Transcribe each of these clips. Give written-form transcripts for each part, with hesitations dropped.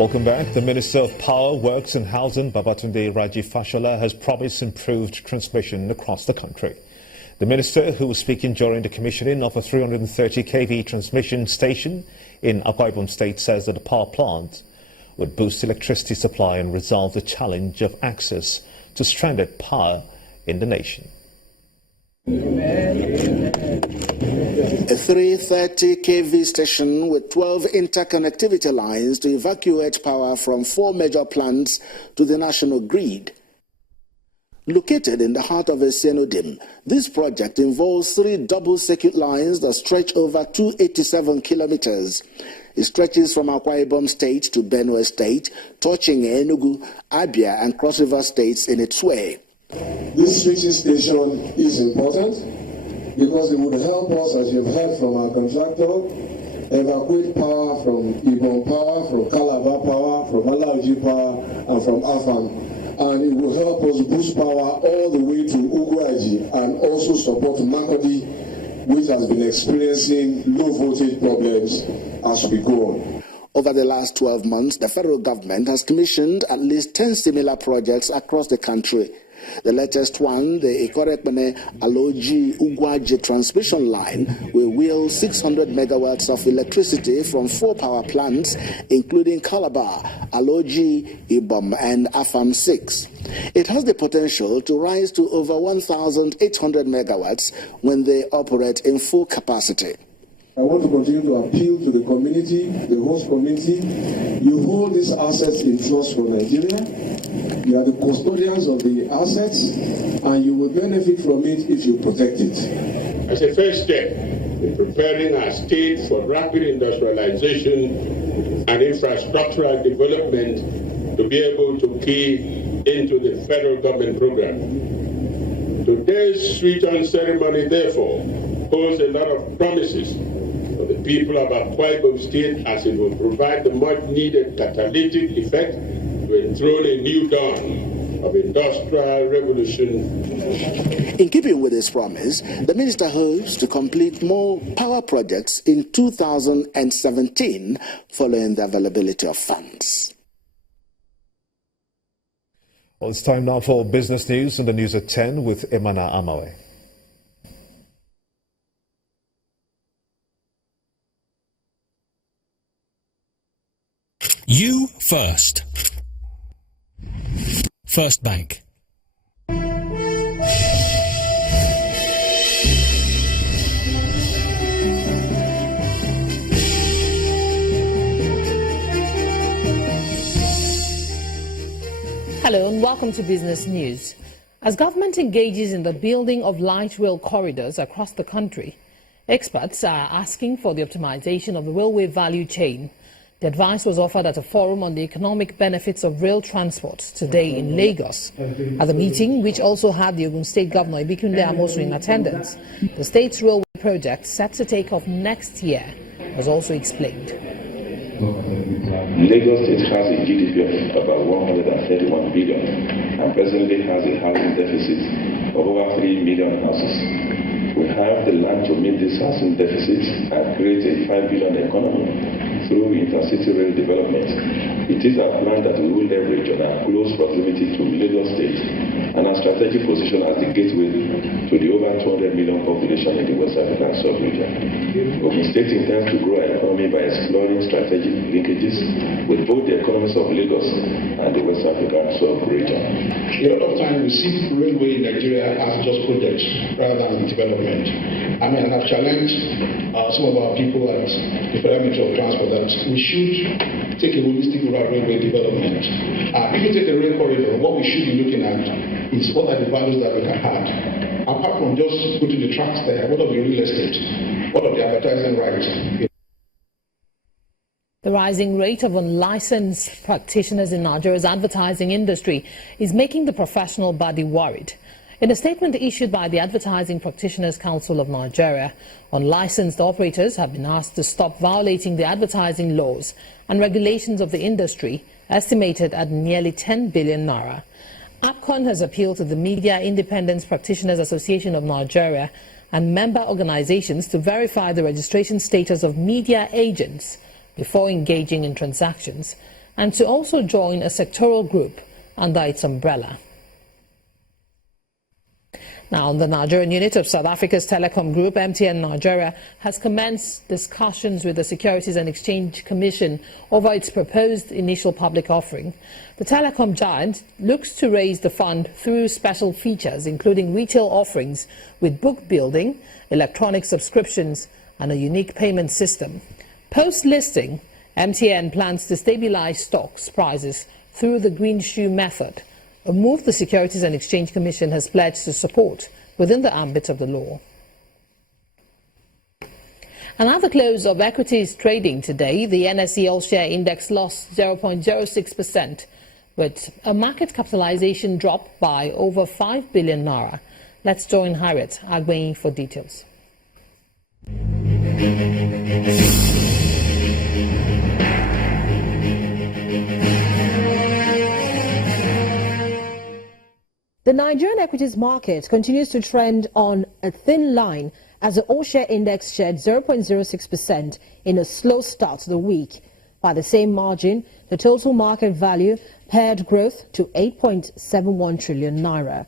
Welcome back. The Minister of Power, Works and Housing, Babatunde Raji Fashola, has promised improved transmission across the country. The minister, who was speaking during the commissioning of a 330 KV transmission station in Akwa Ibom State, says that the power plant would boost electricity supply and resolve the challenge of access to stranded power in the nation. A 330 kV station with 12 interconnectivity lines to evacuate power from 4 major plants to the national grid. Located in the heart of Esenodim, this project involves 3 double-circuit lines that stretch over 287 kilometers. It stretches from Akwa Ibom State to Benue State, touching Enugu, Abia and Cross River states in its way. This switching station is important because it would help us, as you've heard from our contractor, evacuate power from Ibom Power, from Calabar Power, from Alaoji Power, and from Afam. And it will help us boost power all the way to Ugwaji and also support Makodi, which has been experiencing low voltage problems as we go on. Over the last 12 months, the federal government has commissioned at least 10 similar projects across the country. The latest one, the Ikorekpene Aloji Ugwaji transmission line, will wheel 600 megawatts of electricity from 4 power plants, including Calabar, Aloji, Ibom, and Afam 6. It has the potential to rise to over 1,800 megawatts when they operate in full capacity. I want to continue to appeal to the community, the host community. You hold these assets in trust for Nigeria. You are the custodians of the assets, and you will benefit from it if you protect it. As a first step in preparing our state for rapid industrialization and infrastructural development to be able to key into the federal government program. Today's sweet-on ceremony, therefore, holds a lot of promises for the people of Akwa Ibom State, as it will provide the much-needed catalytic effect to enthrone a new dawn of industrial revolution. In keeping with this promise, the minister hopes to complete more power projects in 2017 following the availability of funds. Well, it's time now for business news and the news at 10 with Emana Amawe. You first. First Bank. Hello and welcome to Business News. As government engages in the building of light rail corridors across the country, experts are asking for the optimization of the railway value chain. The advice was offered at a forum on the economic benefits of rail transport today in Lagos. At the meeting, which also had the Ogun State Governor Ibikunle Amosu in attendance, the state's railway project set to take off next year was also explained. Lagos State has a GDP of about 131 billion and presently has a housing deficit of over 3 million houses. We have the land to meet this housing deficit and create a 5 billion economy through intercity rail development. It is our plan that we will leverage on our close proximity to Lagos State and our strategic position as the gateway to the over 200 million population in the West African sub-region. Ogun State intends to grow our economy by exploring strategic linkages with both the economies of Lagos and the West African sub-region. A lot of times we see railway in Nigeria as just projects rather than development. I mean, and I've challenged some of our people at the Federal Ministry of Transport that we should take a holistic rural railway development. If you take a rail corridor, what we should be looking at is what are the values that we can add. Apart from just putting the tracks there, what of the real estate? What of the advertising rights? The rising rate of unlicensed practitioners in Nigeria's advertising industry is making the professional body worried. In a statement issued by the Advertising Practitioners Council of Nigeria, unlicensed operators have been asked to stop violating the advertising laws and regulations of the industry, estimated at nearly 10 billion naira. APCON has appealed to the Media Independence Practitioners Association of Nigeria and member organizations to verify the registration status of media agents before engaging in transactions. and to also join a sectoral group under its umbrella. Now, the Nigerian unit of South Africa's telecom group, MTN Nigeria, has commenced discussions with the Securities and Exchange Commission over its proposed initial public offering. The telecom giant looks to raise the fund through special features, including retail offerings with book building, electronic subscriptions, and a unique payment system. Post-listing, MTN plans to stabilize stocks prices through the green shoe method, a move the Securities and Exchange Commission has pledged to support within the ambit of the law. Another close of equities trading today, the NSE All-Share Index lost 0.06%, with a market capitalization drop by over 5 billion naira. Let's join Harriet Agbeyi for details. The Nigerian equities market continues to trend on a thin line as the all-share index shed 0.06% in a slow start to the week. By the same margin, the total market value paired growth to 8.71 trillion naira.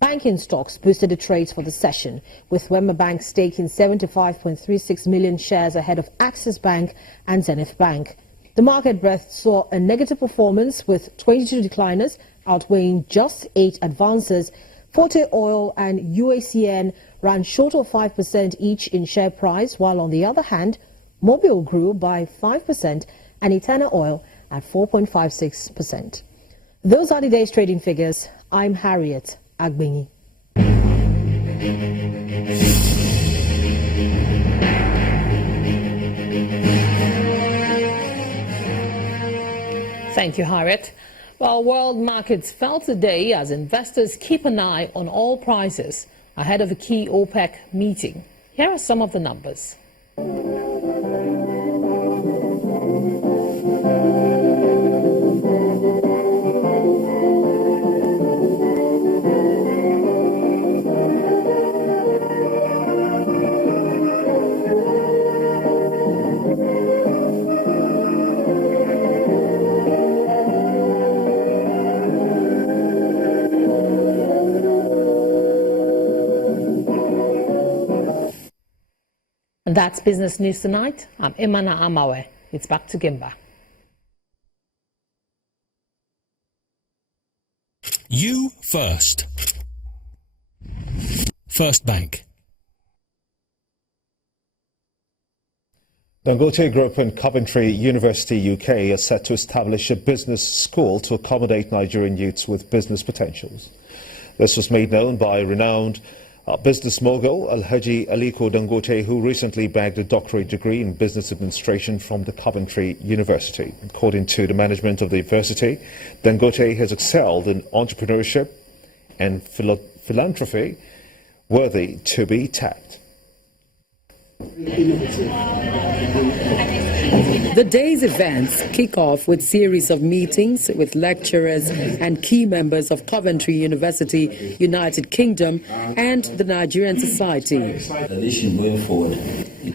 Banking stocks boosted the trades for the session, with Wema Bank staking 75.36 million shares ahead of Axis Bank and Zenith Bank. The market breadth saw a negative performance, with 22 decliners outweighing just 8 advances. Forte Oil and UACN ran short of 5% each in share price, while on the other hand, Mobil grew by 5% and Etana Oil at 4.56%. Those are the day's trading figures. I'm Harriet Agbeyi. Thank you, Harriet. Well, world markets fell today as investors keep an eye on oil prices ahead of a key OPEC meeting. Here are some of the numbers. And that's Business News Tonight. I'm Imana Amawe. It's back to Gimba. You first. First Bank. Dangote Group and Coventry University, UK, are set to establish a business school to accommodate Nigerian youths with business potentials. This was made known by renowned business mogul Alhaji Aliko Dangote, who recently bagged a doctorate degree in business administration from the Coventry University. According to the management of the university, Dangote has excelled in entrepreneurship and philanthropy, worthy to be tapped. The day's events kick off with series of meetings with lecturers and key members of Coventry University, United Kingdom, and the Nigerian Society. Going forward,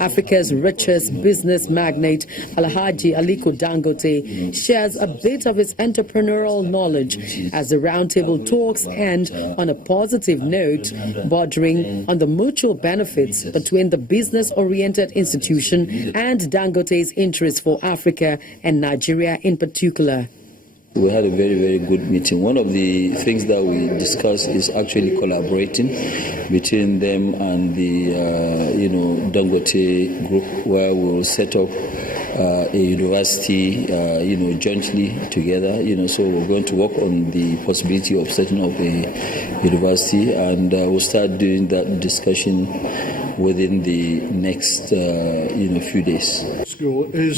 Africa's richest business magnate, Alhaji Aliko Dangote, shares a bit of his entrepreneurial knowledge as the roundtable talks end on a positive note, bordering on the mutual benefits between the business-oriented institution and Dangote's interest for Africa and Nigeria in particular. we had a very, very good meeting. One of the things that we discussed is actually collaborating between them and the, Dangote group, where we'll set up a university, jointly together. So we're going to work on the possibility of setting up a university, and we'll start doing that discussion within the next, few days.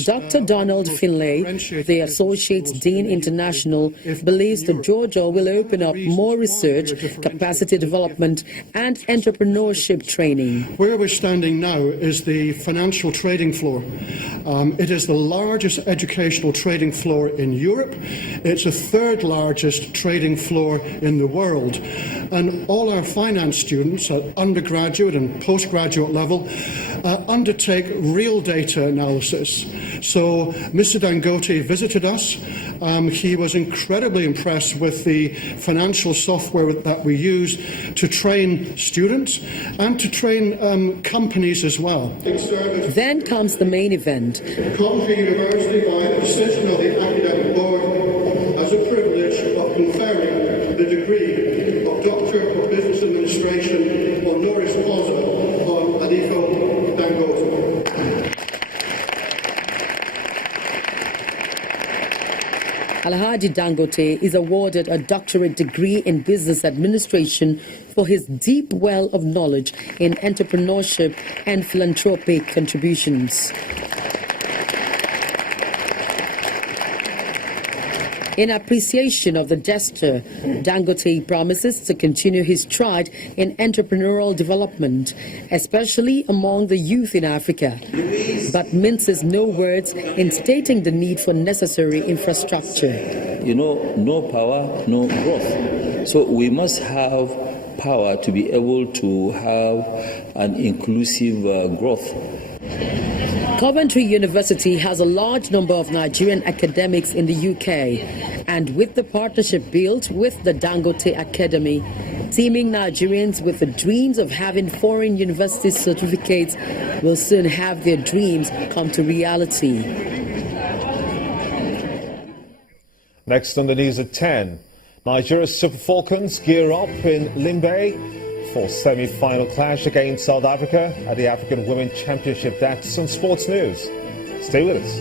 Dr. Donald Finlay, the Associate Dean International, believes that Georgia will open up more research, capacity development, and entrepreneurship training. Where we're standing now is the financial trading floor. It is the largest educational trading floor in Europe. It's the third largest trading floor in the world. And all our finance students, undergraduate and postgraduate undergraduate level, undertake real data analysis. So Mr. Dangote visited us. He was incredibly impressed with the financial software that we use to train students and to train companies as well. Then comes the main event. Coventry University, by a decision of the academic board, has the privilege of conferring the degree of Doctor of Business Administration honoris causa on Aliko Dangote. Alhaji Dangote is awarded a doctorate degree in business administration for his deep well of knowledge in entrepreneurship and philanthropic contributions. In appreciation of the gesture, Dangote promises to continue his stride in entrepreneurial development, especially among the youth in Africa, but minces no words in stating the need for necessary infrastructure. You know, no power, no growth. So we must have power to be able to have an inclusive growth. Coventry University has a large number of Nigerian academics in the UK, and with the partnership built with the Dangote Academy, teaming Nigerians with the dreams of having foreign university certificates will soon have their dreams come to reality. Next on the news at 10, Nigeria's Super Falcons gear up in Limbe for semi-final clash against South Africa at the African Women Championship. That's on Sports News. Stay with us.